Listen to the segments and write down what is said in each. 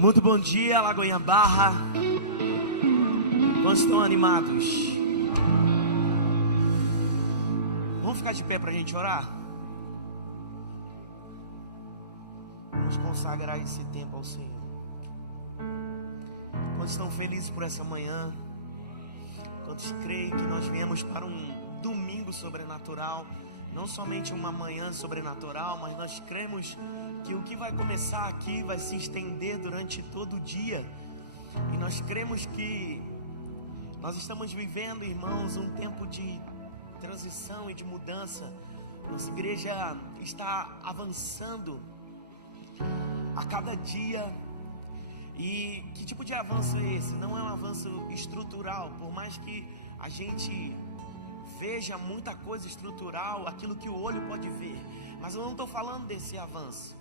Muito bom dia, Lagoinha Barra. Quantos estão animados? Vamos ficar de pé para a gente orar? Vamos consagrar esse tempo ao Senhor. Quantos estão felizes por essa manhã? Quantos creem que nós viemos para um domingo sobrenatural? Não somente uma manhã sobrenatural, mas nós cremos que o que vai começar aqui vai se estender durante todo o dia. E nós cremos que nós estamos vivendo, irmãos, um tempo de transição e de mudança. Nossa igreja está avançando a cada dia. E que tipo de avanço é esse? Não é um avanço estrutural, por mais que a gente veja muita coisa estrutural, aquilo que o olho pode ver, mas eu não estou falando desse avanço.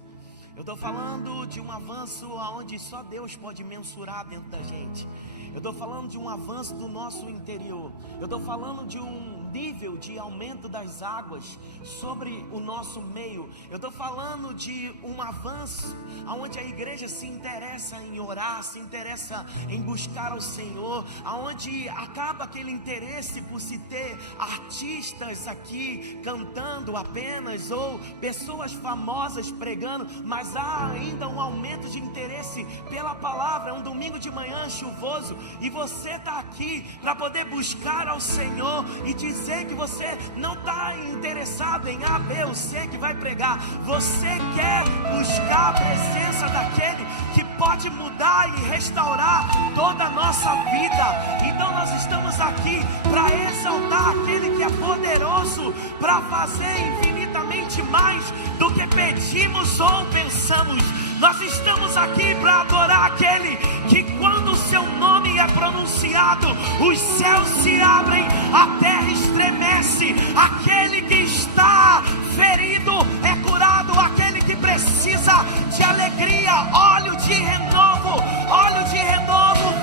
Eu estou falando de um avanço onde só Deus pode mensurar dentro da gente. Eu estou falando de um avanço do nosso interior. Eu estou falando de um nível de aumento das águas sobre o nosso meio. Eu estou falando de um avanço onde a igreja se interessa em orar, se interessa em buscar ao Senhor, onde acaba aquele interesse por se ter artistas aqui cantando apenas, ou pessoas famosas pregando, mas há ainda um aumento de interesse pela palavra. É um domingo de manhã chuvoso e você está aqui para poder buscar ao Senhor e dizer que você não está interessado em A, B ou C que vai pregar. Você quer buscar a presença daquele que pode mudar e restaurar toda a nossa vida. Então nós estamos aqui para exaltar aquele que é poderoso para fazer infinitamente mais do que pedimos ou pensamos. Nós estamos aqui para adorar aquele que, quando o seu nome é pronunciado, os céus se abrem, a terra estremece. Aquele que está ferido é curado, aquele que precisa de alegria, óleo de renovo,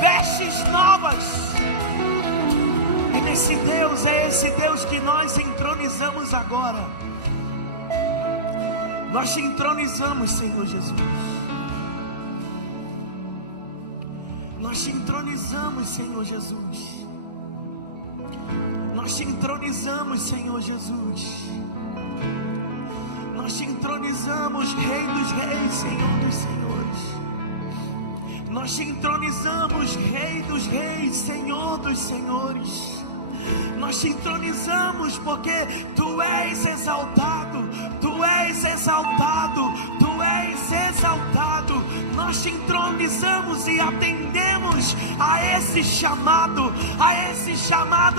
vestes novas. É esse Deus que nós entronizamos agora. Nós te entronizamos, Senhor Jesus. Nós te entronizamos, Senhor Jesus. Nós te entronizamos, Senhor Jesus. Nós te entronizamos, Rei dos Reis, Senhor dos Senhores. Nós te entronizamos, Rei dos Reis, Senhor dos Senhores. Nós te entronizamos porque Tu és exaltado, Tu és exaltado, Tu és exaltado. Nós te entronizamos e atendemos a esse chamado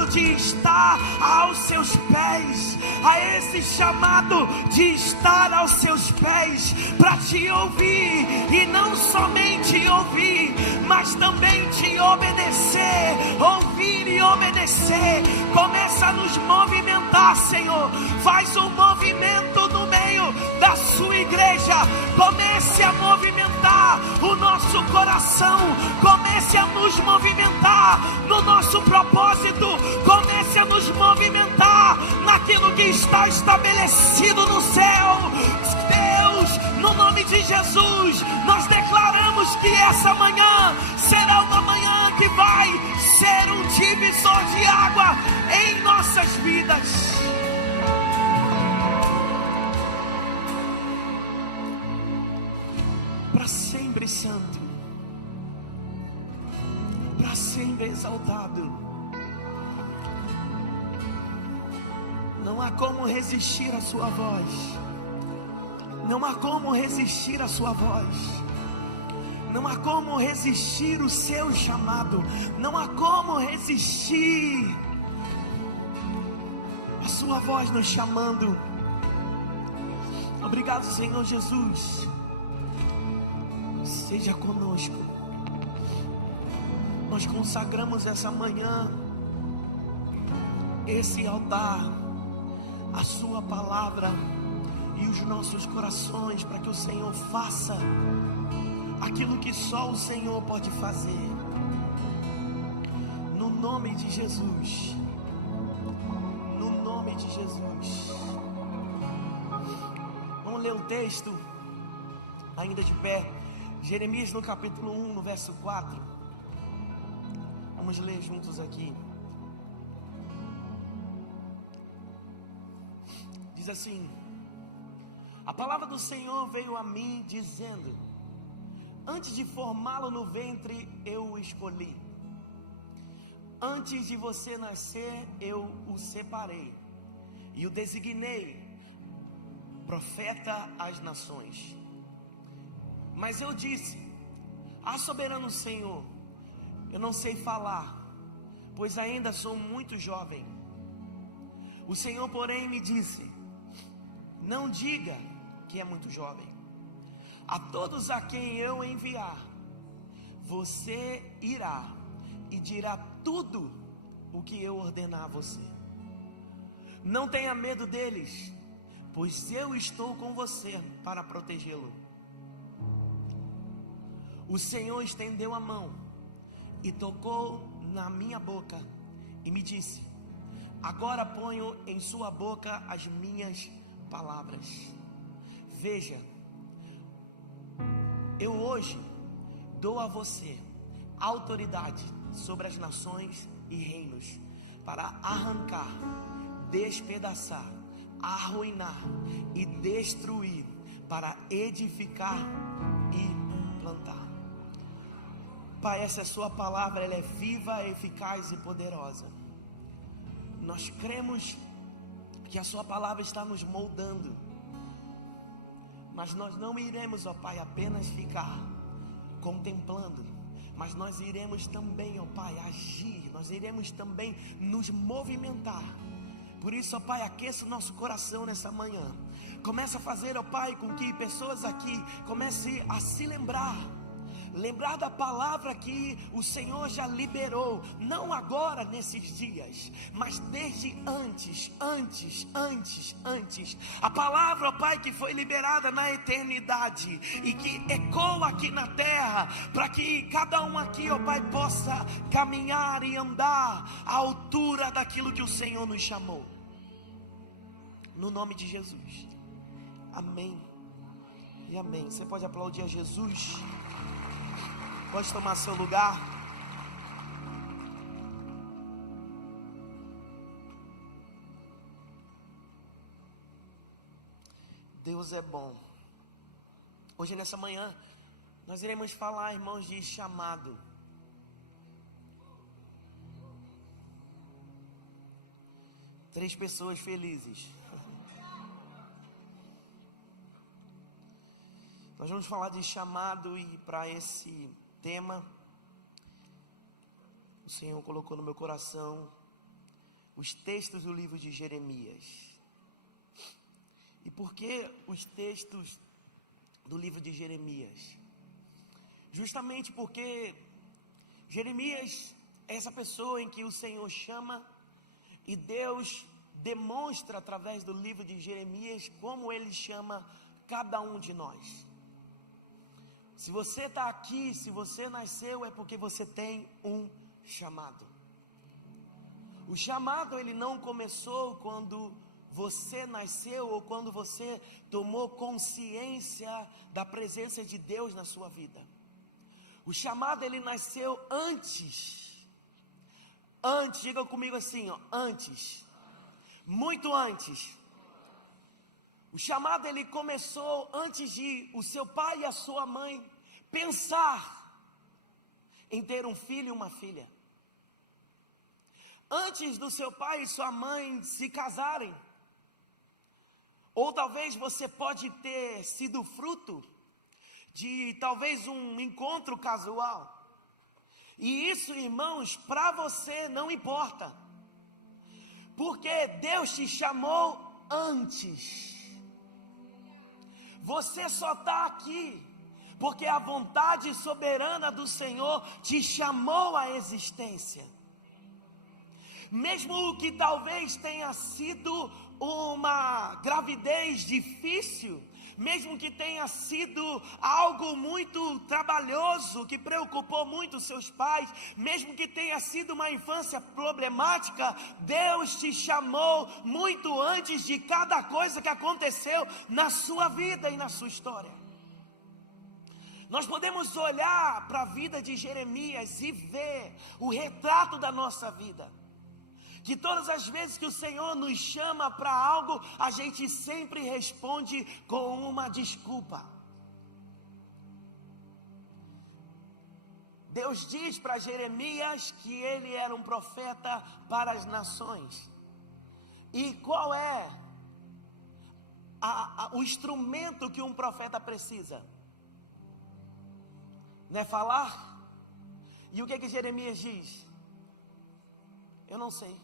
de estar aos Seus pés, a esse chamado de estar aos Seus pés, para Te ouvir, e não somente ouvir, mas também Te obedecer, ouvir e obedecer. Começa a nos movimentar, Senhor. Faz um movimento no meio da Sua igreja. Comece a movimentar o nosso coração. Comece a nos movimentar no nosso propósito. Comece a nos movimentar naquilo que está estabelecido no céu. Deus, no nome de Jesus, nós declaramos que essa manhã será uma manhã que vai ser um divisor de água em nossas vidas. Para sempre santo, para sempre exaltado. Não há como resistir à Sua voz. Não há como resistir à Sua voz. Não há como resistir o Seu chamado. Não há como resistir a Sua voz nos chamando. Obrigado, Senhor Jesus. Seja conosco. Nós consagramos essa manhã, esse altar, a Sua palavra e os nossos corações, para que o Senhor faça aquilo que só o Senhor pode fazer. No nome de Jesus. No nome de Jesus. Vamos ler o texto, ainda de pé. Jeremias no capítulo 1, no verso 4. Vamos ler juntos aqui. Diz assim: a palavra do Senhor veio a mim dizendo: antes de formá-lo no ventre eu o escolhi, antes de você nascer eu o separei e o designei profeta às nações. Mas eu disse: ah, soberano Senhor, eu não sei falar, pois ainda sou muito jovem. O Senhor, porém, me disse: não diga que é muito jovem. A todos a quem eu enviar, você irá e dirá tudo o que eu ordenar a você. Não tenha medo deles, pois eu estou com você para protegê-lo. O Senhor estendeu a mão e tocou na minha boca e me disse: agora ponho em sua boca as minhas palavras. Veja, eu hoje dou a você autoridade sobre as nações e reinos, para arrancar, despedaçar, arruinar e destruir, para edificar e plantar. Pai, essa é a sua palavra, ela é viva, eficaz e poderosa. Nós cremos que a sua palavra está nos moldando, mas nós não iremos, ó Pai, apenas ficar contemplando, mas nós iremos também, ó Pai, agir, nós iremos também nos movimentar. Por isso, ó Pai, aqueça o nosso coração nessa manhã. Começa a fazer, ó Pai, com que pessoas aqui comecem a se lembrar da palavra que o Senhor já liberou, não agora nesses dias, mas desde antes. A palavra, ó Pai, que foi liberada na eternidade e que ecoa aqui na terra, para que cada um aqui, ó Pai, possa caminhar e andar à altura daquilo que o Senhor nos chamou. No nome de Jesus. Amém e amém. Você pode aplaudir a Jesus? Pode tomar seu lugar. Deus é bom. Hoje nessa manhã nós iremos falar, irmãos, de chamado. Três pessoas felizes. Nós vamos falar de chamado, e para esse tema, o Senhor colocou no meu coração os textos do livro de Jeremias. E por que os textos do livro de Jeremias? Justamente porque Jeremias é essa pessoa em que o Senhor chama, e Deus demonstra através do livro de Jeremias como Ele chama cada um de nós. Se você está aqui, se você nasceu, é porque você tem um chamado. O chamado, ele não começou quando você nasceu ou quando você tomou consciência da presença de Deus na sua vida. O chamado, ele nasceu antes. Antes, diga comigo assim, ó, antes. Muito antes. O chamado, ele começou antes de o seu pai e a sua mãe pensar em ter um filho e uma filha. Antes do seu pai e sua mãe se casarem. Ou talvez você pode ter sido fruto de talvez um encontro casual. E isso, irmãos, para você não importa. Porque Deus te chamou antes. Você só está aqui porque a vontade soberana do Senhor te chamou à existência. Mesmo que talvez tenha sido uma gravidez difícil, mesmo que tenha sido algo muito trabalhoso, que preocupou muito seus pais, mesmo que tenha sido uma infância problemática, Deus te chamou muito antes de cada coisa que aconteceu na sua vida e na sua história. Nós podemos olhar para a vida de Jeremias e ver o retrato da nossa vida. Que todas as vezes que o Senhor nos chama para algo, a gente sempre responde com uma desculpa. Deus diz para Jeremias que ele era um profeta para as nações. E qual é o instrumento que um profeta precisa? Não é falar? E o que Jeremias diz? Eu não sei.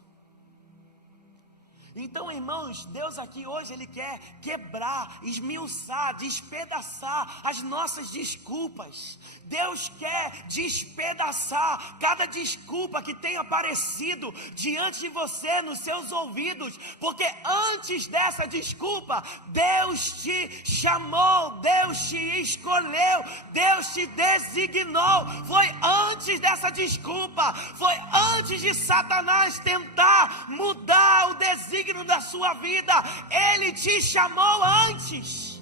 Então, irmãos, Deus aqui hoje, Ele quer quebrar, esmiuçar, despedaçar as nossas desculpas. Deus quer despedaçar cada desculpa que tenha aparecido diante de você, nos seus ouvidos. Porque antes dessa desculpa, Deus te chamou, Deus te escolheu, Deus te designou. Foi antes dessa desculpa, foi antes de Satanás tentar mudar o desígnio da sua vida. Ele te chamou antes.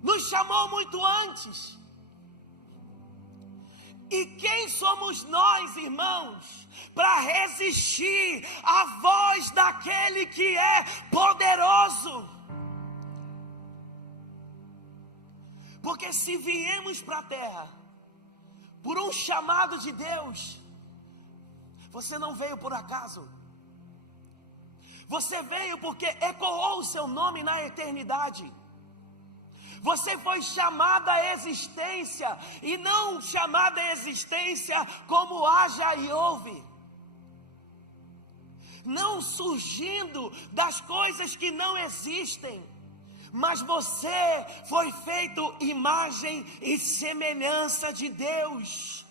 Nos chamou muito antes. E quem somos nós, irmãos, para resistir à voz daquele que é poderoso? Porque se viemos para a terra por um chamado de Deus, você não veio por acaso. Você veio porque ecoou o seu nome na eternidade. Você foi chamado à existência, e não chamado à existência como haja e ouve. Não surgindo das coisas que não existem. Mas você foi feito imagem e semelhança de Deus.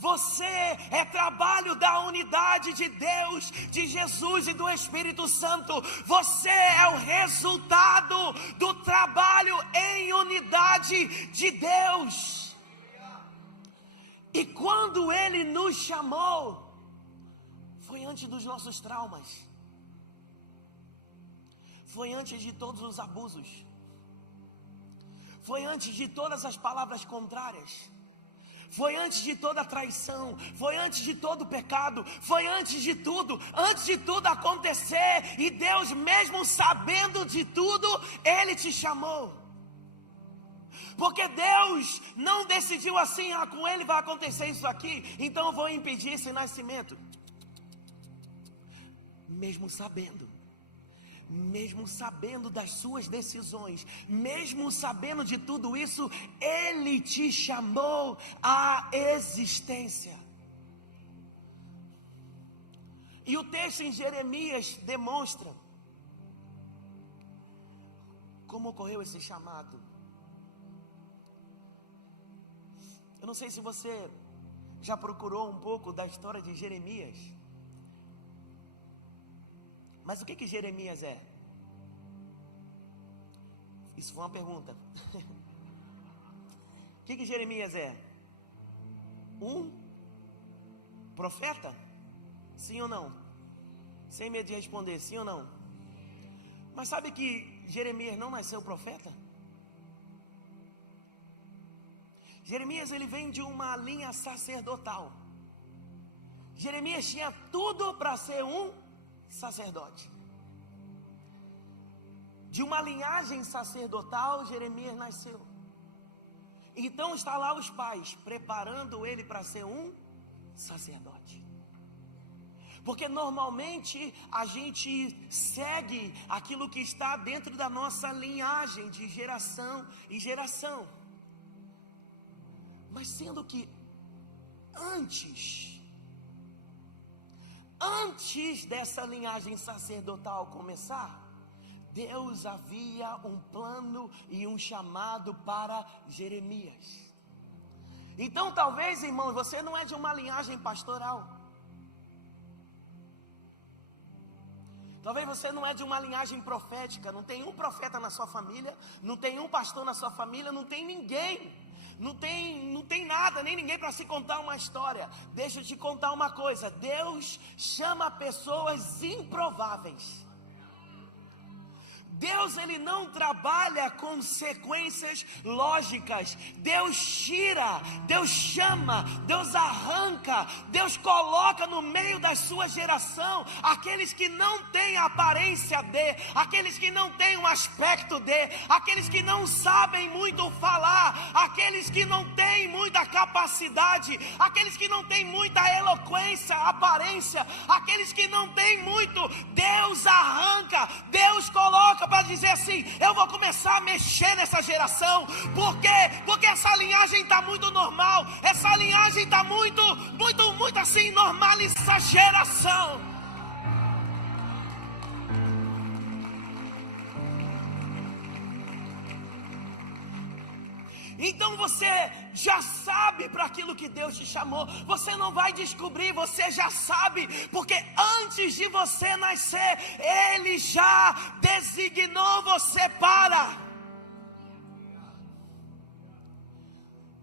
Você é trabalho da unidade de Deus, de Jesus e do Espírito Santo. Você é o resultado do trabalho em unidade de Deus. E quando Ele nos chamou, foi antes dos nossos traumas. Foi antes de todos os abusos. Foi antes de todas as palavras contrárias. Foi antes de toda a traição, foi antes de todo o pecado, foi antes de tudo acontecer, e Deus, mesmo sabendo de tudo, Ele te chamou. Porque Deus não decidiu assim: com Ele vai acontecer isso aqui, então eu vou impedir esse nascimento. Mesmo sabendo das suas decisões, mesmo sabendo de tudo isso, Ele te chamou à existência. E o texto em Jeremias demonstra como ocorreu esse chamado. Eu não sei se você já procurou um pouco da história de Jeremias. Mas o que Jeremias é? Isso foi uma pergunta. O que Jeremias é? Um profeta? Sim ou não? Sem medo de responder, sim ou não? Mas sabe que Jeremias não nasceu profeta? Jeremias, ele vem de uma linha sacerdotal. Jeremias tinha tudo para ser um sacerdote. De uma linhagem sacerdotal, Jeremias nasceu. Então está lá os pais preparando ele para ser um sacerdote. Porque normalmente a gente segue aquilo que está dentro da nossa linhagem de geração em geração. Mas sendo que antes dessa linhagem sacerdotal começar, Deus havia um plano e um chamado para Jeremias. Então talvez, irmão, você não é de uma linhagem pastoral. Talvez você não é de uma linhagem profética. Não tem um profeta na sua família, não tem um pastor na sua família, não tem ninguém. Não tem nada, nem ninguém para se contar uma história. Deixa eu te contar uma coisa: Deus chama pessoas improváveis. Deus, ele não trabalha com sequências lógicas. Deus tira, Deus chama, Deus arranca, Deus coloca no meio da sua geração aqueles que não têm a aparência de, aqueles que não têm um aspecto de, aqueles que não sabem muito falar, aqueles que não têm muita capacidade, aqueles que não têm muita eloquência, aparência, aqueles que não têm muito. Deus arranca, Deus coloca para dizer assim: eu vou começar a mexer nessa geração. Por quê? Porque essa linhagem está muito normal, essa linhagem está muito assim, normaliza essa geração. Então você já sabe para aquilo que Deus te chamou. Você não vai descobrir, você já sabe, porque antes de você nascer, Ele já designou você para.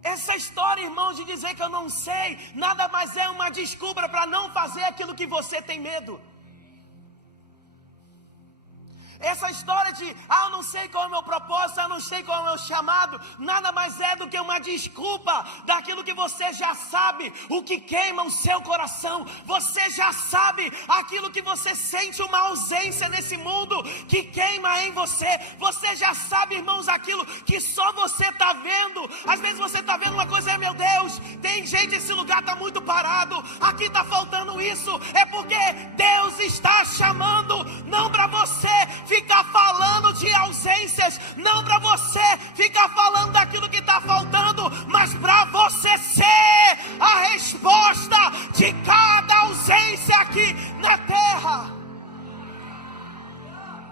Essa história, irmão, de dizer que eu não sei, nada mais é uma desculpa para não fazer aquilo que você tem medo. Essa história de, eu não sei qual é o meu propósito, eu não sei qual é o meu chamado, nada mais é do que uma desculpa daquilo que você já sabe, o que queima o seu coração. Você já sabe aquilo que você sente uma ausência nesse mundo, que queima em você. Você já sabe, irmãos, aquilo que só você está vendo. Às vezes você está vendo uma coisa, meu Deus, tem gente, esse lugar está muito parado, aqui está faltando isso. É porque Deus está chamando, não para você ficar falando de ausências, não para você ficar falando daquilo que está faltando, mas para você ser a resposta de cada ausência aqui na terra.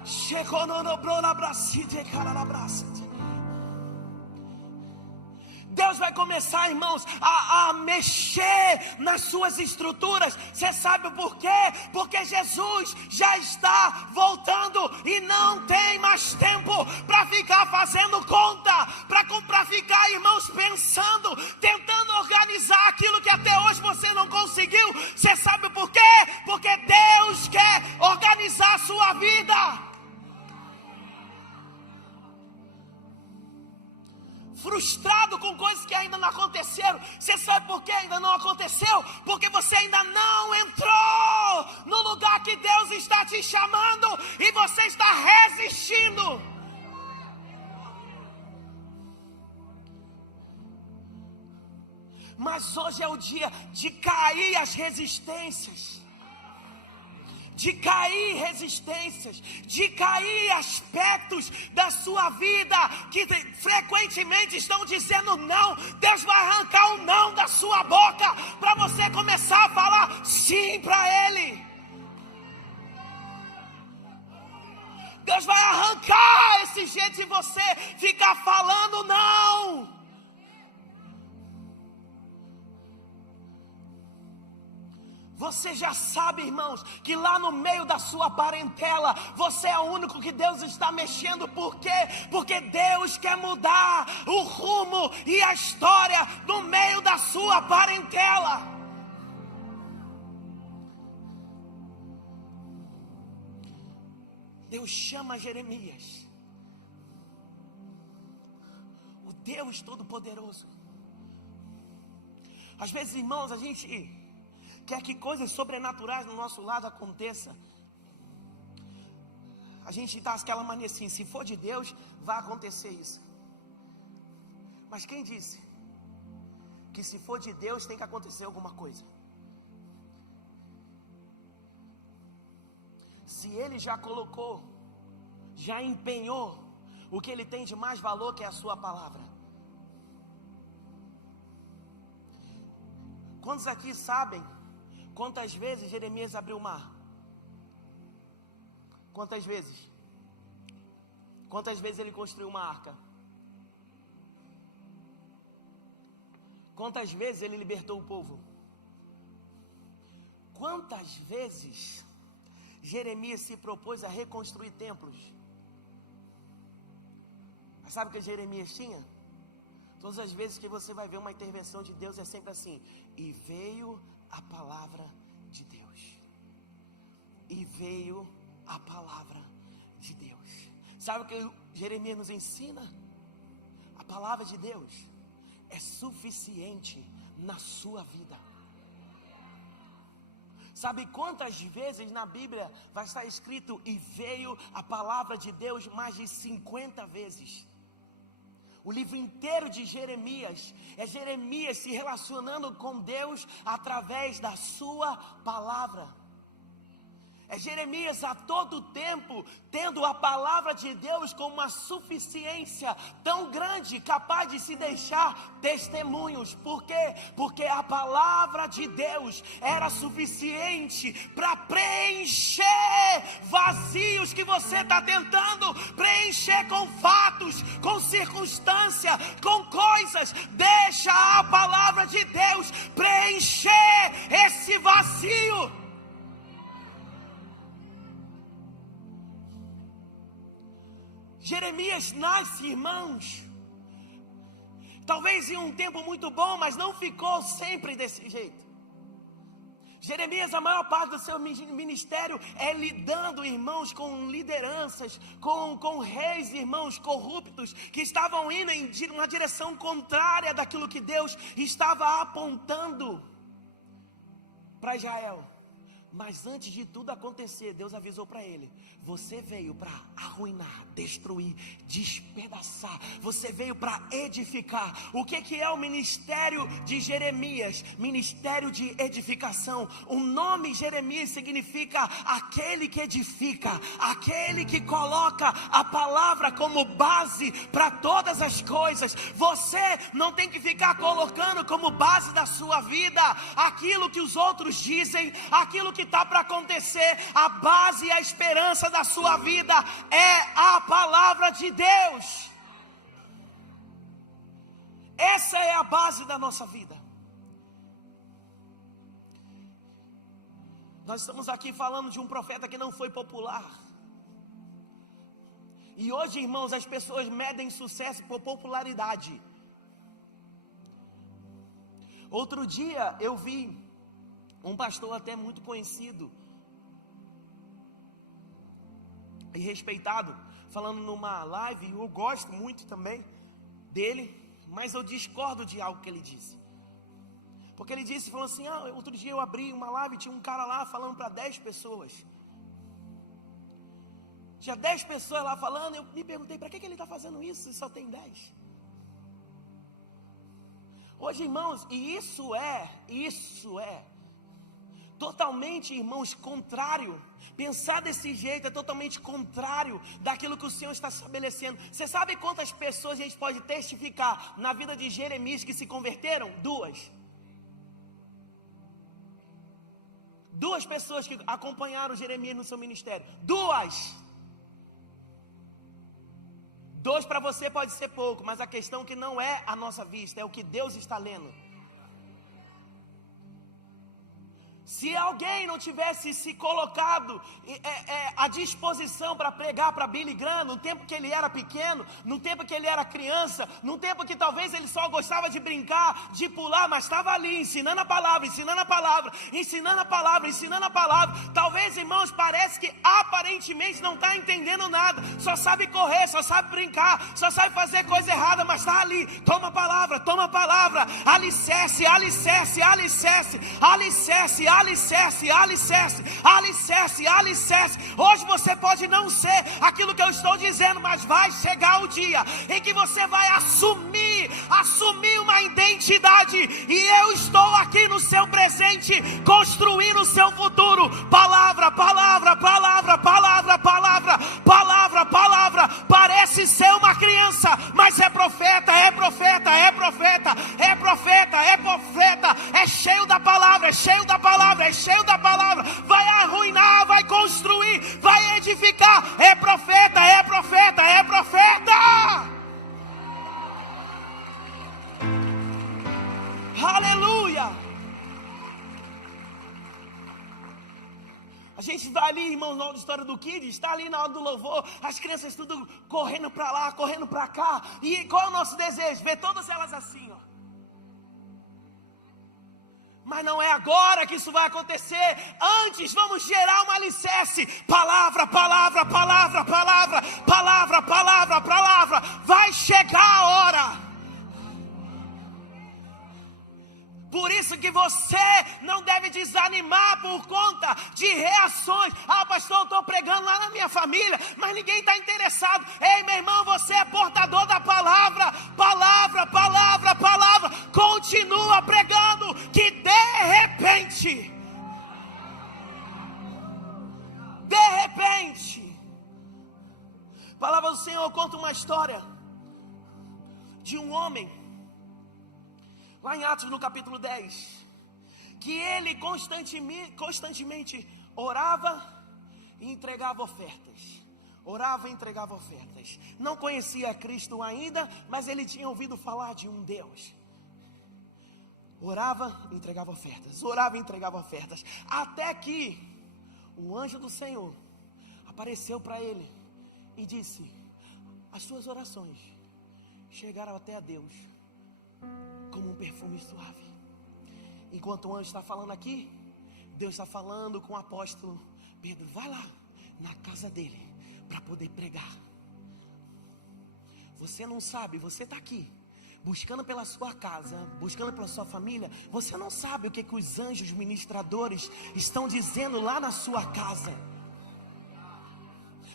Chegou no brona bracite, cara na braça. Deus vai começar, irmãos, a mexer nas suas estruturas. Você sabe por quê? Porque Jesus já está voltando e não tem mais tempo para ficar fazendo conta, para ficar, irmãos, pensando, tentando organizar aquilo que até hoje você não conseguiu. Você sabe por quê? Porque Deus quer organizar a sua vida. Frustrado com coisas que ainda não aconteceram. Você sabe por que ainda não aconteceu? Porque você ainda não entrou no lugar que Deus está te chamando e você está resistindo. Mas hoje é o dia de cair as resistências. De cair resistências, de cair aspectos da sua vida que frequentemente estão dizendo não. Deus vai arrancar o não da sua boca para você começar a falar sim para Ele. Deus vai arrancar esse jeito de você ficar falando não. Você já sabe, irmãos, que lá no meio da sua parentela, você é o único que Deus está mexendo. Por quê? Porque Deus quer mudar o rumo e a história no meio da sua parentela. Deus chama Jeremias, o Deus Todo-Poderoso. Às vezes, irmãos, a gente quer que coisas sobrenaturais no nosso lado aconteçam. A gente dá aquela mania assim: se for de Deus, vai acontecer isso. Mas quem disse que se for de Deus tem que acontecer alguma coisa? Se Ele já colocou, já empenhou o que Ele tem de mais valor, que é a sua palavra. Quantos aqui sabem quantas vezes Jeremias abriu o mar? Quantas vezes? Quantas vezes ele construiu uma arca? Quantas vezes ele libertou o povo? Quantas vezes Jeremias se propôs a reconstruir templos? Mas sabe o que Jeremias tinha? Todas as vezes que você vai ver uma intervenção de Deus, é sempre assim: e veio a palavra de Deus. E veio a palavra de Deus. Sabe o que Jeremias nos ensina? A palavra de Deus é suficiente na sua vida. Sabe quantas vezes na Bíblia vai estar escrito e veio a palavra de Deus mais de 50 vezes? O livro inteiro de Jeremias é Jeremias se relacionando com Deus através da sua palavra. É Jeremias a todo tempo tendo a palavra de Deus como uma suficiência tão grande, capaz de se deixar testemunhos. Por quê? Porque a palavra de Deus era suficiente para preencher vazios que você está tentando preencher com fatos, com circunstância, com coisas. Deixa a palavra de Deus preencher esse vazio. Jeremias nasce, irmãos, talvez em um tempo muito bom, mas não ficou sempre desse jeito. Jeremias, a maior parte do seu ministério é lidando, irmãos, com lideranças, com reis, irmãos, corruptos, que estavam indo em uma direção contrária daquilo que Deus estava apontando para Israel. Mas antes de tudo acontecer, Deus avisou para ele: você veio para arruinar, destruir, despedaçar. Você veio para edificar. O que é o ministério de Jeremias? Ministério de edificação. O nome Jeremias significa aquele que edifica, aquele que coloca a palavra como base para todas as coisas. Você não tem que ficar colocando como base da sua vida aquilo que os outros dizem, aquilo que está para acontecer. A base e a esperança da sua vida é a palavra de Deus. Essa é a base da nossa vida. Nós estamos aqui falando de um profeta que não foi popular. E hoje, irmãos, as pessoas medem sucesso por popularidade. Outro dia eu vi um pastor até muito conhecido e respeitado, falando numa live. Eu gosto muito também dele, mas eu discordo de algo que ele disse. Porque ele disse, falou assim: outro dia eu abri uma live, tinha um cara lá falando para 10 pessoas. Tinha 10 pessoas lá falando. Eu me perguntei, para que ele está fazendo isso se só tem 10? Hoje, irmãos, e isso é totalmente, irmãos, contrário. Pensar desse jeito é totalmente contrário daquilo que o Senhor está estabelecendo. Você sabe quantas pessoas a gente pode testificar na vida de Jeremias que se converteram? 2. 2 pessoas que acompanharam Jeremias no seu ministério. 2. 2 para você pode ser pouco, mas a questão que não é a nossa vista, é o que Deus está lendo. Se alguém não tivesse se colocado à disposição para pregar para Billy Graham, no tempo que ele era pequeno, no tempo que ele era criança, no tempo que talvez ele só gostava de brincar, de pular, mas estava ali ensinando a palavra, ensinando a palavra, ensinando a palavra, ensinando a palavra. Talvez, irmãos, parece que aparentemente não está entendendo nada, só sabe correr, só sabe brincar, só sabe fazer coisa errada, mas está ali. Toma a palavra, alicerce, alicerce, alicerce, alicerce, alicerce, alicerce, alicerce, alicerce. Hoje você pode não ser aquilo que eu estou dizendo, mas vai chegar o dia em que você vai assumir uma identidade, e eu estou aqui no seu presente, construindo o seu futuro. Palavra, palavra, palavra, palavra, palavra, palavra, palavra. Parece ser uma criança, mas é profeta, é profeta, é profeta, é profeta, é profeta, é cheio da palavra, é cheio da palavra, é cheio da palavra. Vai arruinar, vai construir, vai edificar. É profeta, é profeta, é profeta. Aleluia. A gente está ali, irmãos, na auditório do Kids, está ali na hora do louvor, as crianças tudo correndo para lá, correndo para cá. E qual é o nosso desejo? Ver todas elas assim, ó. Mas não é agora que isso vai acontecer. Antes vamos gerar uma alicerce. Palavra, palavra, palavra, palavra, palavra, palavra, palavra, palavra. Vai chegar a hora. Por isso que você não deve desanimar por conta de reações. Ah, pastor, eu estou pregando lá na minha família, mas ninguém está interessado. Ei, meu irmão, você é portador da palavra. Palavra, palavra, palavra. Continua pregando, que de repente, a palavra do Senhor conta uma história de um homem, lá em Atos no capítulo 10, que ele constantemente orava e entregava ofertas. Orava e entregava ofertas. Não conhecia Cristo ainda, mas ele tinha ouvido falar de um Deus. Orava e entregava ofertas. Orava e entregava ofertas. Até que o anjo do Senhor apareceu para ele e disse: as suas orações chegaram até a Deus como um perfume suave. Enquanto o anjo está falando aqui, Deus está falando com o apóstolo Pedro: vai lá na casa dele para poder pregar. Você não sabe, você está aqui buscando pela sua casa, buscando pela sua família. Você não sabe o que os anjos ministradores estão dizendo lá na sua casa.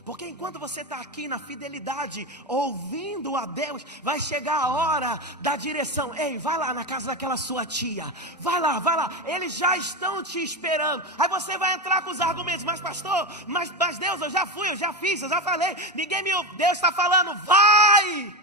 Porque enquanto você está aqui na fidelidade, ouvindo a Deus, vai chegar a hora da direção. Ei, vai lá na casa daquela sua tia. Vai lá, eles já estão te esperando. Aí você vai entrar com os argumentos: mas pastor, mas Deus, eu já fui, eu já fiz, eu já falei, ninguém me ouve. Deus está falando: vai!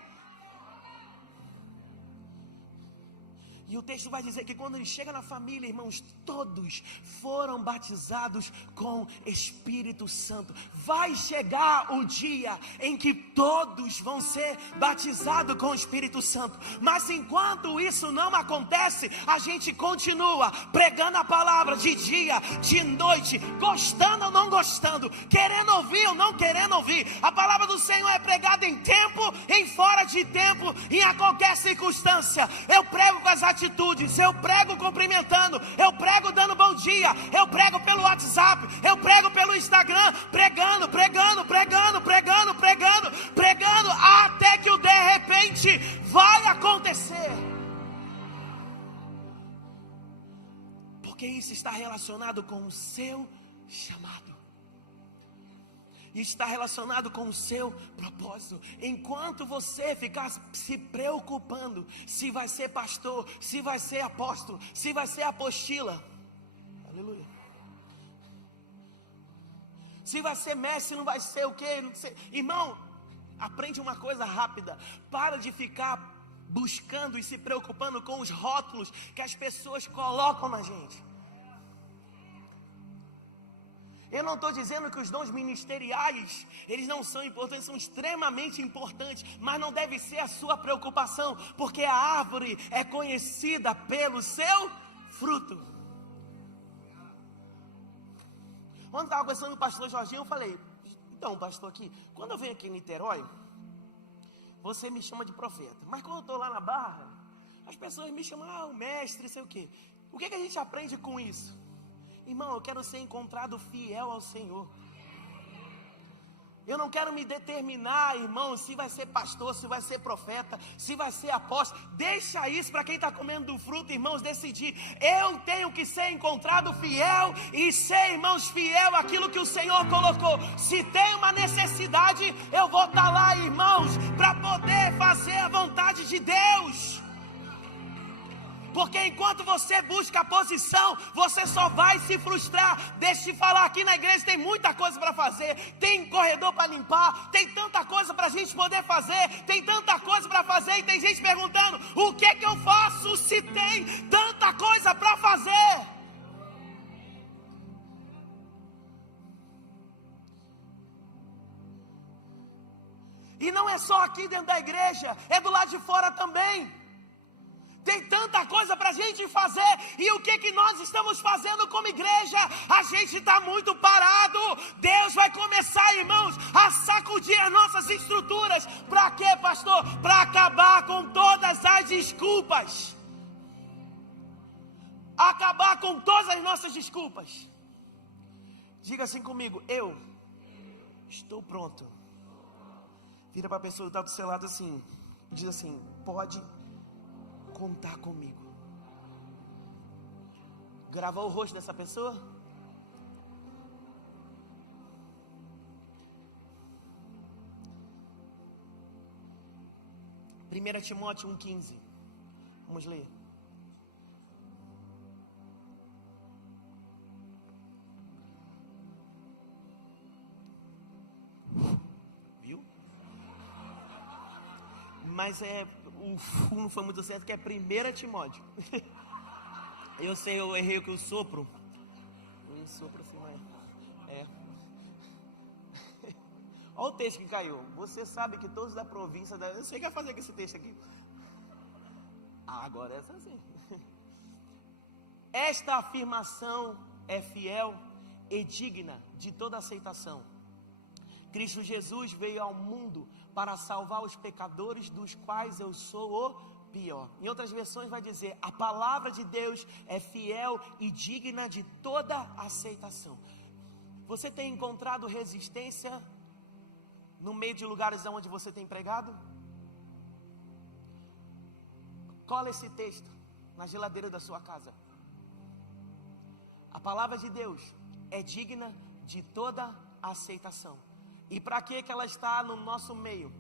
E o texto vai dizer que quando ele chega na família, irmãos, todos foram batizados com Espírito Santo. Vai chegar o dia em que todos vão ser batizados com o Espírito Santo. Mas enquanto isso não acontece, a gente continua pregando a palavra de dia, de noite, gostando ou não gostando, querendo ouvir ou não querendo ouvir. A palavra do Senhor é pregada em tempo, em fora de tempo, em a qualquer circunstância. Eu prego com as atitudes, eu prego cumprimentando, eu prego dando bom dia, eu prego pelo WhatsApp, eu prego pelo Instagram, pregando, até que o de repente vai acontecer. Porque isso está relacionado com o seu chamado. Está relacionado com o seu propósito. Enquanto você ficar se preocupando se vai ser pastor, se vai ser apóstolo, se vai ser apostila, aleluia, se vai ser mestre, não vai ser o quê, não sei. Irmão, aprende uma coisa rápida: para de ficar buscando e se preocupando com os rótulos que as pessoas colocam na gente. Eu não estou dizendo que os dons ministeriais, eles não são importantes, são extremamente importantes, mas não deve ser a sua preocupação, porque a árvore é conhecida pelo seu fruto. Quando eu estava conversando com o pastor Jorginho, eu falei: então, pastor, aqui, quando eu venho aqui em Niterói, você me chama de profeta, mas quando eu estou lá na Barra, as pessoas me chamam, o mestre, sei o quê. O que a gente aprende com isso? Irmão, eu quero ser encontrado fiel ao Senhor. Eu não quero me determinar, irmão, se vai ser pastor, se vai ser profeta, se vai ser apóstolo. Deixa isso para quem está comendo do fruto, irmãos, decidir. Eu tenho que ser encontrado fiel e ser, irmãos, fiel àquilo que o Senhor colocou. Se tem uma necessidade, eu vou estar lá, irmãos, para poder fazer a vontade de Deus. Porque enquanto você busca a posição, você só vai se frustrar. Deixa eu te falar, aqui na igreja tem muita coisa para fazer. Tem corredor para limpar, tem tanta coisa para a gente poder fazer, tem tanta coisa para fazer. E tem gente perguntando: o que eu faço se tem tanta coisa para fazer? E não é só aqui dentro da igreja, é do lado de fora também. Tem tanta coisa para a gente fazer. E o que nós estamos fazendo como igreja? A gente está muito parado. Deus vai começar, irmãos, a sacudir as nossas estruturas. Para quê, pastor? Para acabar com todas as desculpas. Acabar com todas as nossas desculpas. Diga assim comigo: eu estou pronto. Vira para a pessoa que está do seu lado assim, diz assim: pode contar comigo. Gravou o rosto dessa pessoa? 1 Timóteo 1,15. Vamos ler. Viu? Mas o não foi muito certo, que é 1 Timóteo. Eu sei, eu errei o sopro. O sopro assim, mas olha o texto que caiu. Você sabe que todos da província, eu sei o que vai fazer com esse texto aqui. Agora essa sim. Esta afirmação é fiel e digna de toda aceitação. Cristo Jesus veio ao mundo para salvar os pecadores, dos quais eu sou o pior. Em outras versões vai dizer: a palavra de Deus é fiel e digna de toda aceitação. Você tem encontrado resistência no meio de lugares onde você tem pregado? Cola esse texto na geladeira da sua casa. A palavra de Deus é digna de toda aceitação. E para que ela está no nosso meio?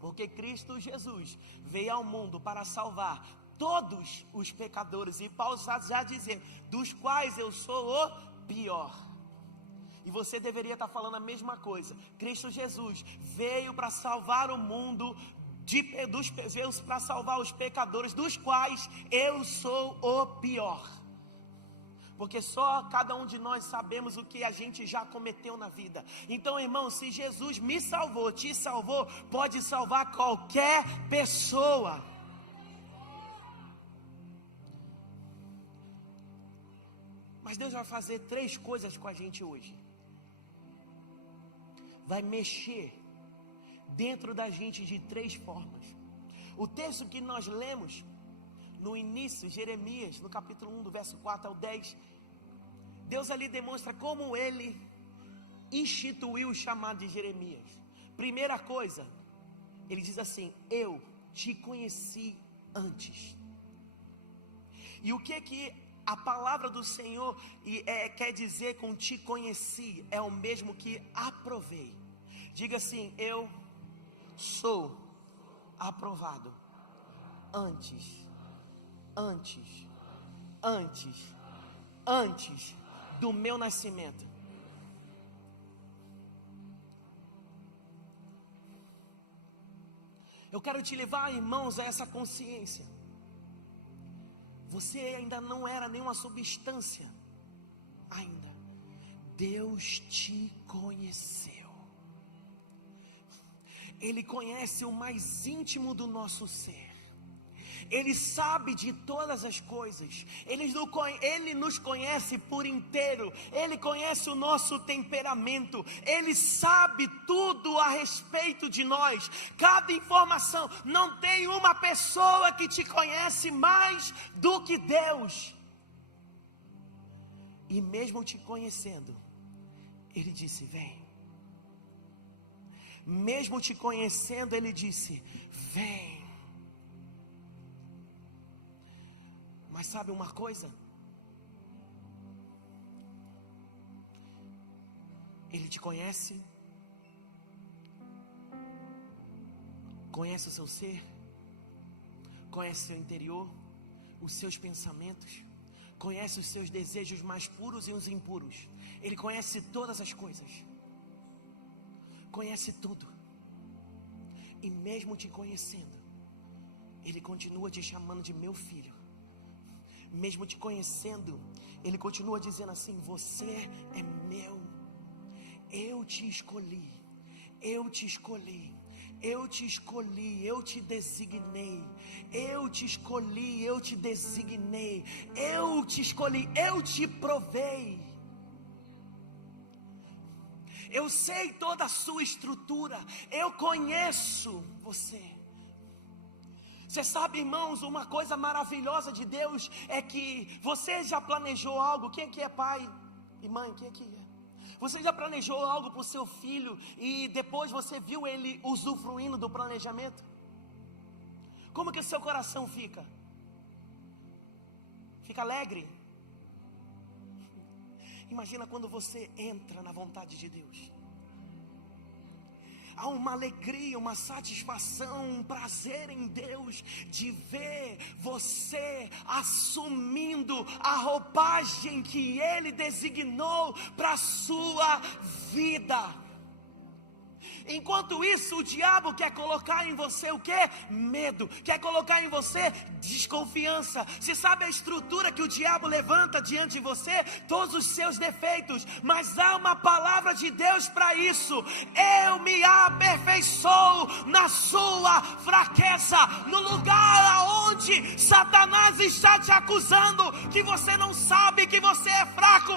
Porque Cristo Jesus veio ao mundo para salvar todos os pecadores. E Paulo já dizer: dos quais eu sou o pior. E você deveria estar falando a mesma coisa. Cristo Jesus veio para salvar o mundo, veio para salvar os pecadores, dos quais eu sou o pior. Porque só cada um de nós sabemos o que a gente já cometeu na vida. Então, irmão, se Jesus me salvou, te salvou, pode salvar qualquer pessoa. Mas Deus vai fazer 3 coisas com a gente hoje. Vai mexer dentro da gente de 3 formas. O texto que nós lemos no início, Jeremias, no capítulo 1, do verso 4 ao 10, Deus ali demonstra como Ele instituiu o chamado de Jeremias. Primeira coisa, Ele diz assim: eu te conheci antes. E o que a palavra do Senhor quer dizer com te conheci? É o mesmo que aprovei. Diga assim: eu sou aprovado antes do meu nascimento. Eu quero te levar, irmãos, a essa consciência. Você ainda não era nenhuma substância ainda. Deus te conheceu. Ele conhece o mais íntimo do nosso ser. Ele sabe de todas as coisas. Ele nos conhece por inteiro. Ele conhece o nosso temperamento. Ele sabe tudo a respeito de nós. Cada informação. Não tem uma pessoa que te conhece mais do que Deus. E mesmo te conhecendo, Ele disse: vem. Mesmo te conhecendo, Ele disse: vem. Mas sabe uma coisa? Ele te conhece, conhece o seu ser, conhece o seu interior, os seus pensamentos, conhece os seus desejos mais puros e os impuros. Ele conhece todas as coisas, conhece tudo. E mesmo te conhecendo, Ele continua te chamando de meu filho. Mesmo te conhecendo, Ele continua dizendo assim: você é meu. Eu te escolhi. Eu te escolhi. Eu te escolhi, eu te designei. Eu te escolhi, eu te designei. Eu te escolhi, eu te provei. Eu sei toda a sua estrutura. Eu conheço você. Você sabe, irmãos, uma coisa maravilhosa de Deus é que você já planejou algo. Quem aqui é pai e mãe? Quem aqui é? Você já planejou algo para o seu filho e depois você viu ele usufruindo do planejamento? Como que o seu coração fica? Fica alegre? Imagina quando você entra na vontade de Deus. Há uma alegria, uma satisfação, um prazer em Deus de ver você assumindo a roupagem que Ele designou para a sua vida. Enquanto isso, o diabo quer colocar em você o quê? Medo. Quer colocar em você desconfiança. Você sabe a estrutura que o diabo levanta diante de você? Todos os seus defeitos. Mas há uma palavra de Deus para isso. Eu me aperfeiçoo na sua fraqueza. No lugar aonde Satanás está te acusando que você não sabe, que você é fraco,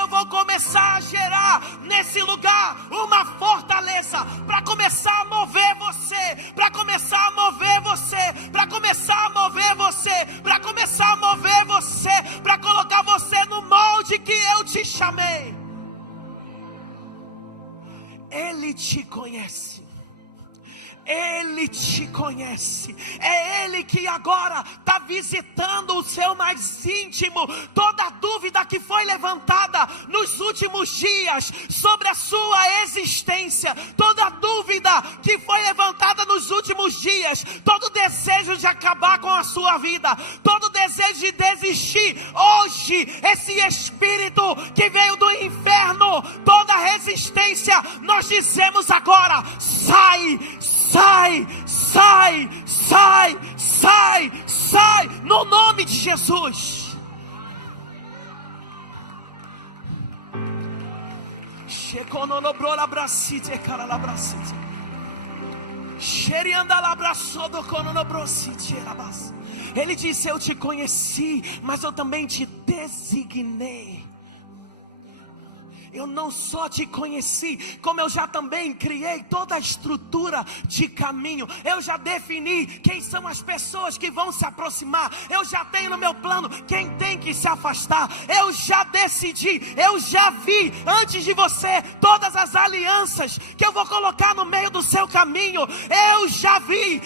eu vou começar a gerar nesse lugar uma fortaleza para começar a mover você, para começar a mover você, para começar a mover você, para começar a mover você, para colocar você no molde que eu te chamei. Ele te conhece. Ele te conhece. É Ele que agora está visitando o seu mais íntimo. Toda dúvida que foi levantada nos últimos dias sobre a sua existência, toda dúvida que foi levantada nos últimos dias, todo desejo de acabar com a sua vida, todo desejo de desistir, hoje esse espírito que veio do inferno, toda resistência, nós dizemos agora: sai, sai, sai, sai, sai, sai, no nome de Jesus. Ele disse: eu te conheci, mas eu também te designei. Eu não só te conheci, como eu já também criei toda a estrutura de caminho. Eu já defini quem são as pessoas que vão se aproximar. Eu já tenho no meu plano quem tem que se afastar. Eu já decidi, eu já vi antes de você todas as alianças que eu vou colocar no meio do seu caminho. Eu já vi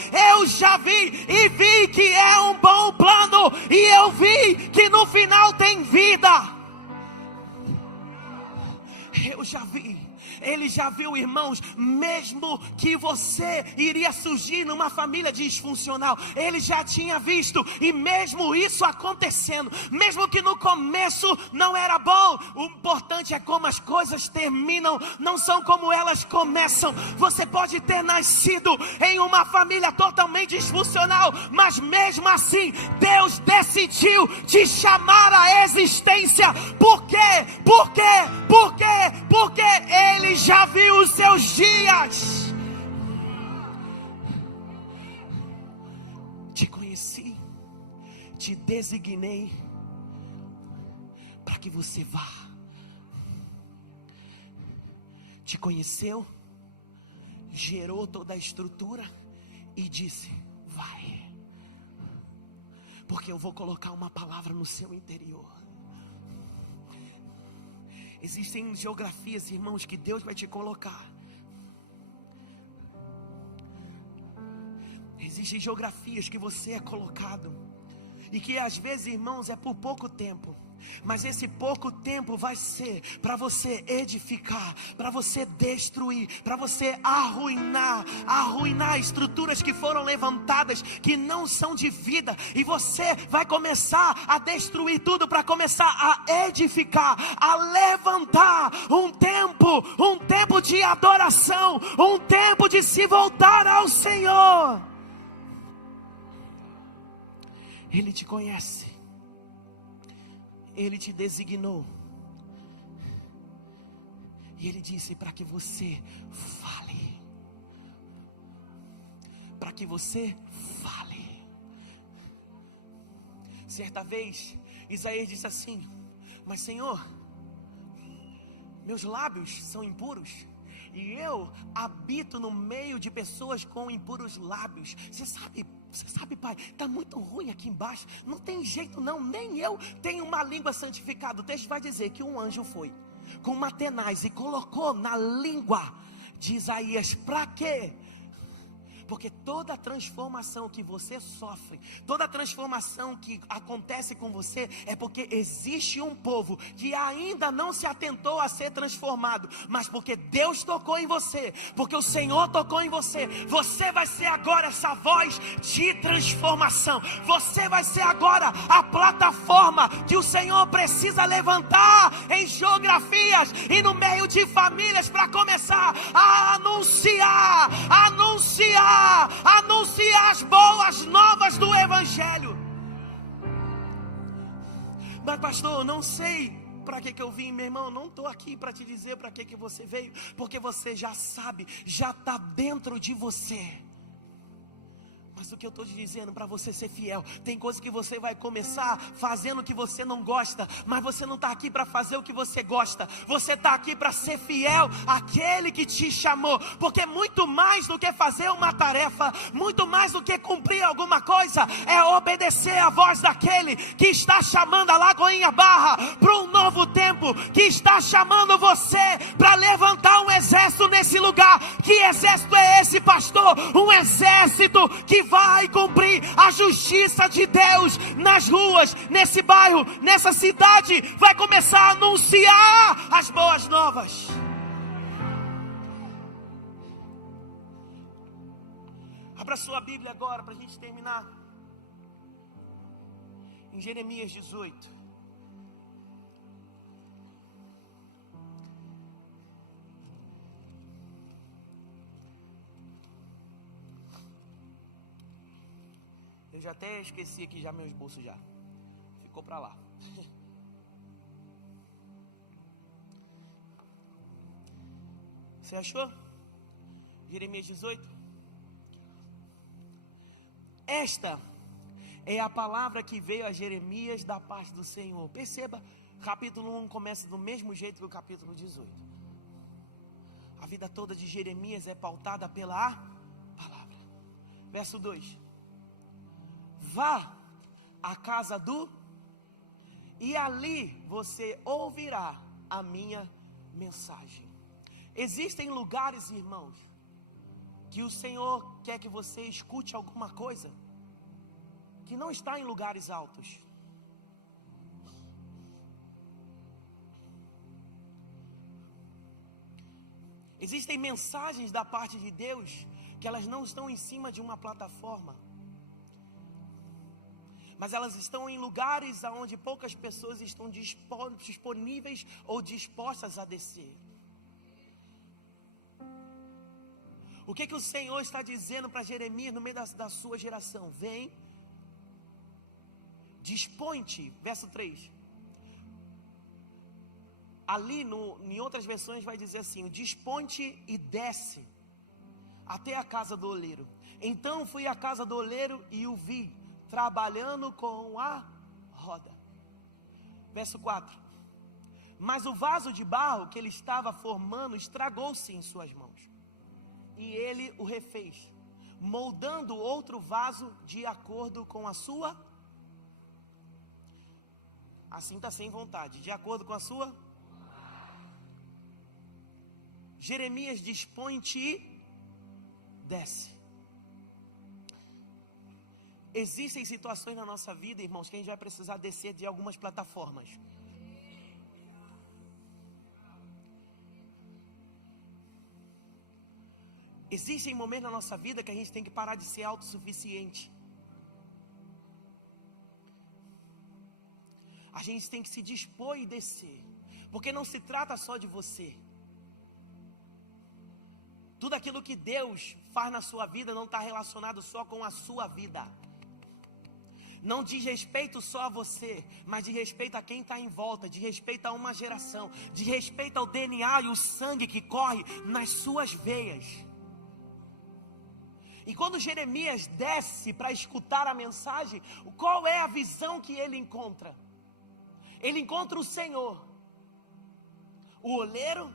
e vi que é um bom plano. E eu vi que no final tem vida. Eu já vi. Ele já viu, irmãos, mesmo que você iria surgir numa família disfuncional, ele já tinha visto. E mesmo isso acontecendo, mesmo que no começo não era bom, o importante é como as coisas terminam, não são como elas começam. Você pode ter nascido em uma família totalmente disfuncional, mas mesmo assim Deus decidiu te chamar à existência. Por quê? Por quê? Por quê? Porque Ele já viu os seus dias. Te conheci, te designei para que você vá. Te conheceu, gerou toda a estrutura e disse: vai, porque eu vou colocar uma palavra no seu interior. Existem geografias, irmãos, que Deus vai te colocar. Existem geografias que você é colocado, e que às vezes, irmãos, é por pouco tempo. Mas esse pouco tempo vai ser para você edificar, para você destruir, para você arruinar estruturas que foram levantadas, que não são de vida. E você vai começar a destruir tudo para começar a edificar, a levantar um tempo de adoração, um tempo de se voltar ao Senhor. Ele te conhece. Ele te designou. E Ele disse para que você fale. Para que você fale. Certa vez, Isaías disse assim: mas Senhor, meus lábios são impuros, e eu habito no meio de pessoas com impuros lábios. Você sabe, pai, está muito ruim aqui embaixo. Não tem jeito não, nem eu tenho uma língua santificada. O texto vai dizer que um anjo foi. com uma tenaz e colocou na língua de Isaías. Para quê? Porque toda transformação que você sofre, toda transformação que acontece com você, é porque existe um povo que ainda não se atentou a ser transformado, mas porque Deus tocou em você, porque o Senhor tocou em você, você vai ser agora essa voz de transformação. Você vai ser agora a plataforma que o Senhor precisa levantar em geografias e no meio de famílias, para começar a anunciar as boas novas do Evangelho. Mas pastor, eu não sei para que eu vim. Meu irmão, não estou aqui para te dizer para que você veio, porque você já sabe, já está dentro de você. Mas o que eu estou te dizendo, para você ser fiel, tem coisa que você vai começar fazendo o que você não gosta, mas você não está aqui para fazer o que você gosta, você está aqui para ser fiel àquele que te chamou, porque muito mais do que fazer uma tarefa, muito mais do que cumprir alguma coisa, é obedecer a voz daquele que está chamando a Lagoinha Barra para um novo tempo, que está chamando você para levantar um exército nesse lugar. Que exército é esse, pastor? Um exército que vai cumprir a justiça de Deus nas ruas, nesse bairro, nessa cidade. Vai começar a anunciar as boas novas. Abra sua Bíblia agora para a gente terminar. Em Jeremias 18. Eu já até esqueci aqui já meus bolsos já. Ficou para lá. Você achou? Jeremias 18. Esta é a palavra que veio a Jeremias da parte do Senhor. Perceba, capítulo 1 começa do mesmo jeito que o capítulo 18. A vida toda de Jeremias é pautada pela palavra. Verso 2. Vá à casa e ali você ouvirá a minha mensagem. Existem lugares, irmãos, que o Senhor quer que você escute alguma coisa que não está em lugares altos. Existem mensagens da parte de Deus que elas não estão em cima de uma plataforma, mas elas estão em lugares onde poucas pessoas estão disponíveis ou dispostas a descer. O que o Senhor está dizendo para Jeremias no meio da sua geração? Vem, dispõe-te, verso 3. Ali em outras versões vai dizer assim: dispõe-te e desce até a casa do oleiro. Então fui à casa do oleiro e o vi trabalhando com a roda. Verso 4. Mas o vaso de barro que ele estava formando estragou-se em suas mãos, e ele o refez, moldando outro vaso de acordo com a sua. Assim está sem vontade, de acordo com a sua. Jeremias, dispõe-te e desce. Existem situações na nossa vida, irmãos, que a gente vai precisar descer de algumas plataformas. Existem momentos na nossa vida que a gente tem que parar de ser autossuficiente. A gente tem que se dispor e descer, porque não se trata só de você. Tudo aquilo que Deus faz na sua vida não está relacionado só com a sua vida. Não diz respeito só a você, mas diz respeito a quem está em volta, diz respeito a uma geração, diz respeito ao DNA e o sangue que corre nas suas veias. E quando Jeremias desce para escutar a mensagem, qual é a visão que ele encontra? Ele encontra o Senhor, o oleiro,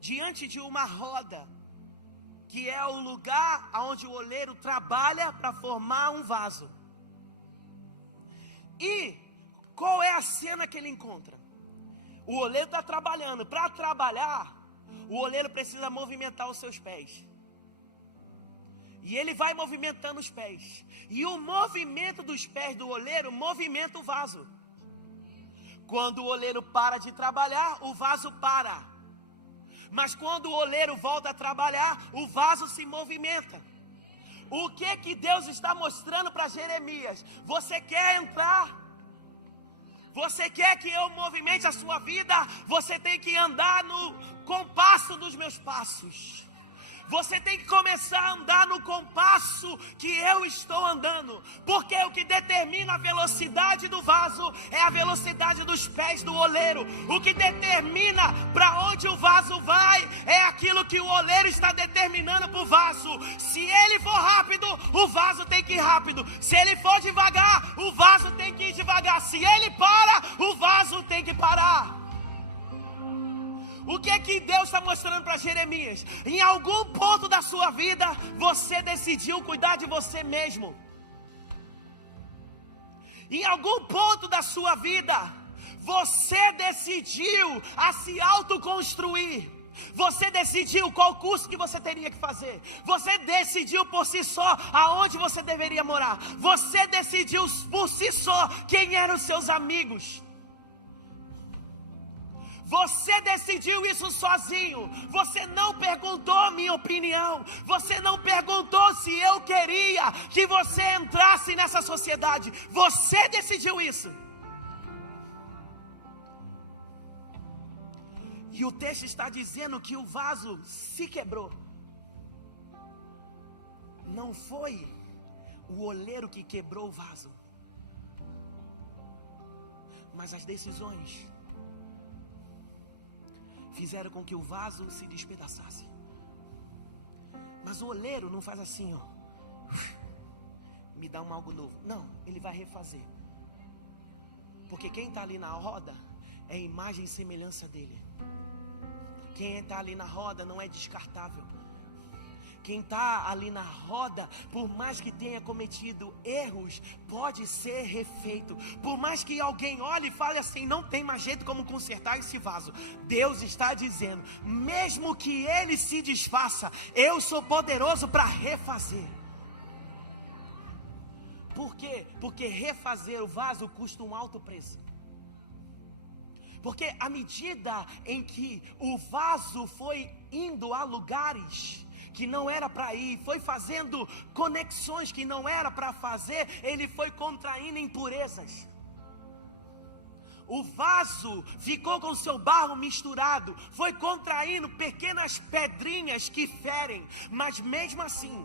diante de uma roda, que é o lugar onde o oleiro trabalha para formar um vaso. E qual é a cena que ele encontra? O oleiro está trabalhando. Para trabalhar, o oleiro precisa movimentar os seus pés. E ele vai movimentando os pés. E o movimento dos pés do oleiro movimenta o vaso. Quando o oleiro para de trabalhar, o vaso para. Mas quando o oleiro volta a trabalhar, o vaso se movimenta. O que Deus está mostrando para Jeremias? Você quer entrar? Você quer que eu movimente a sua vida? Você tem que andar no compasso dos meus passos. Você tem que começar a andar no compasso que eu estou andando. Porque o que determina a velocidade do vaso é a velocidade dos pés do oleiro. O que determina para onde o vaso vai é aquilo que o oleiro está determinando para o vaso. Se ele for rápido, o vaso tem que ir rápido. Se ele for devagar, o vaso tem que ir devagar. Se ele para, o vaso tem que parar. O que Deus está mostrando para Jeremias? Em algum ponto da sua vida, você decidiu cuidar de você mesmo. Em algum ponto da sua vida, você decidiu a se autoconstruir. Você decidiu qual curso que você teria que fazer. Você decidiu por si só aonde você deveria morar. Você decidiu por si só quem eram os seus amigos. Você decidiu isso sozinho. Você não perguntou a minha opinião. Você não perguntou se eu queria que você entrasse nessa sociedade. Você decidiu isso. E o texto está dizendo que o vaso se quebrou. Não foi o oleiro que quebrou o vaso, mas as decisões fizeram com que o vaso se despedaçasse. Mas o oleiro não faz assim, ó, me dá algo novo. Não, ele vai refazer. Porque quem está ali na roda é imagem e semelhança dele. Quem está ali na roda não é descartável. Quem está ali na roda, por mais que tenha cometido erros, pode ser refeito. Por mais que alguém olhe e fale assim, não tem mais jeito como consertar esse vaso. Deus está dizendo, mesmo que ele se desfaça, eu sou poderoso para refazer. Por quê? Porque refazer o vaso custa um alto preço. Porque à medida em que o vaso foi indo a lugares que não era para ir, foi fazendo conexões que não era para fazer, ele foi contraindo impurezas. O vaso ficou com seu barro misturado, foi contraindo pequenas pedrinhas que ferem, mas mesmo assim,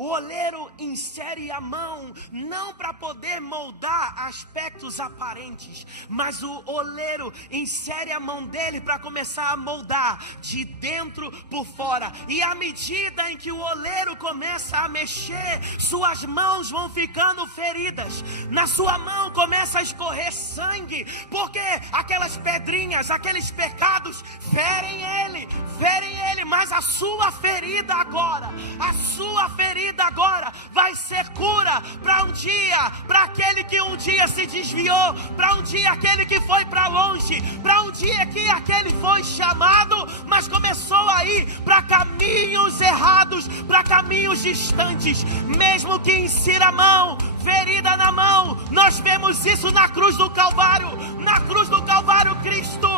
o oleiro insere a mão, não para poder moldar aspectos aparentes, mas o oleiro insere a mão dele para começar a moldar de dentro por fora. E à medida em que o oleiro começa a mexer, suas mãos vão ficando feridas. Na sua mão começa a escorrer sangue, porque aquelas pedrinhas, aqueles pecados ferem ele, mas a sua ferida agora vai ser cura para um dia, para aquele que um dia se desviou, para um dia aquele que foi para longe, para um dia que aquele foi chamado, mas começou a ir para caminhos errados, para caminhos distantes. Mesmo que insira a mão, ferida na mão, nós vemos isso na cruz do Calvário. Na cruz do Calvário, Cristo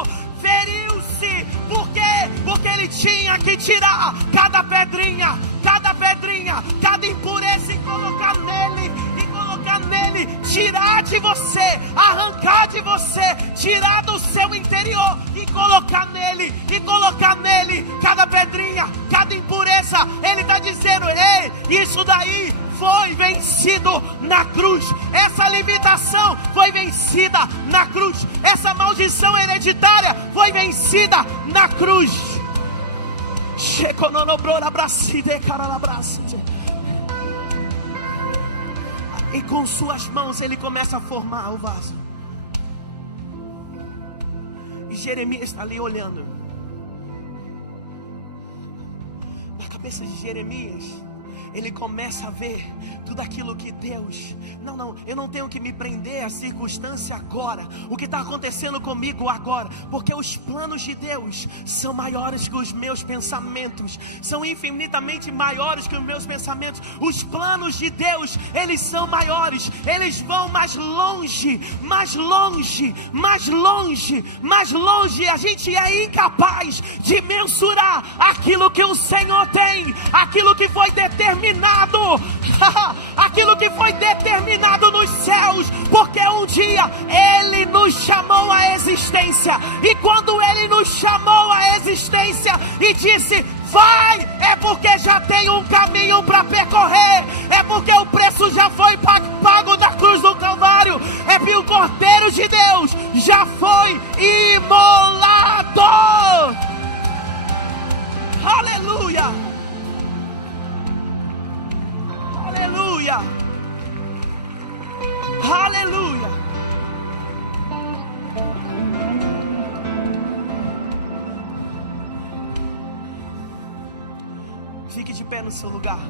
feriu-se. Por quê? Porque ele tinha que tirar cada pedrinha, cada impureza e colocar nele, tirar de você, arrancar de você, tirar do seu interior e colocar nele, cada pedrinha, cada impureza. Ele está dizendo, ei, isso daí foi vencido na cruz. Essa limitação foi vencida na cruz. Essa maldição hereditária foi vencida na cruz. E com suas mãos ele começa a formar o vaso. E Jeremias está ali olhando. Na cabeça de Jeremias ele começa a ver tudo aquilo que Deus... Não, eu não tenho que me prender à circunstância agora, o que está acontecendo comigo agora, porque os planos de Deus são maiores que os meus pensamentos, são infinitamente maiores que os meus pensamentos. Os planos de Deus, eles são maiores, eles vão mais longe, mais longe, mais longe, mais longe. A gente é incapaz de mensurar aquilo que o Senhor tem, aquilo que foi determinado, aquilo que foi determinado nos céus, porque um dia Ele nos chamou à existência, e quando Ele nos chamou à existência e disse: vai, é porque já tem um caminho para percorrer, é porque o preço já foi pago na cruz do Calvário, é porque o Cordeiro de Deus já foi imolado. Aleluia, aleluia, aleluia. Fique de pé no seu lugar.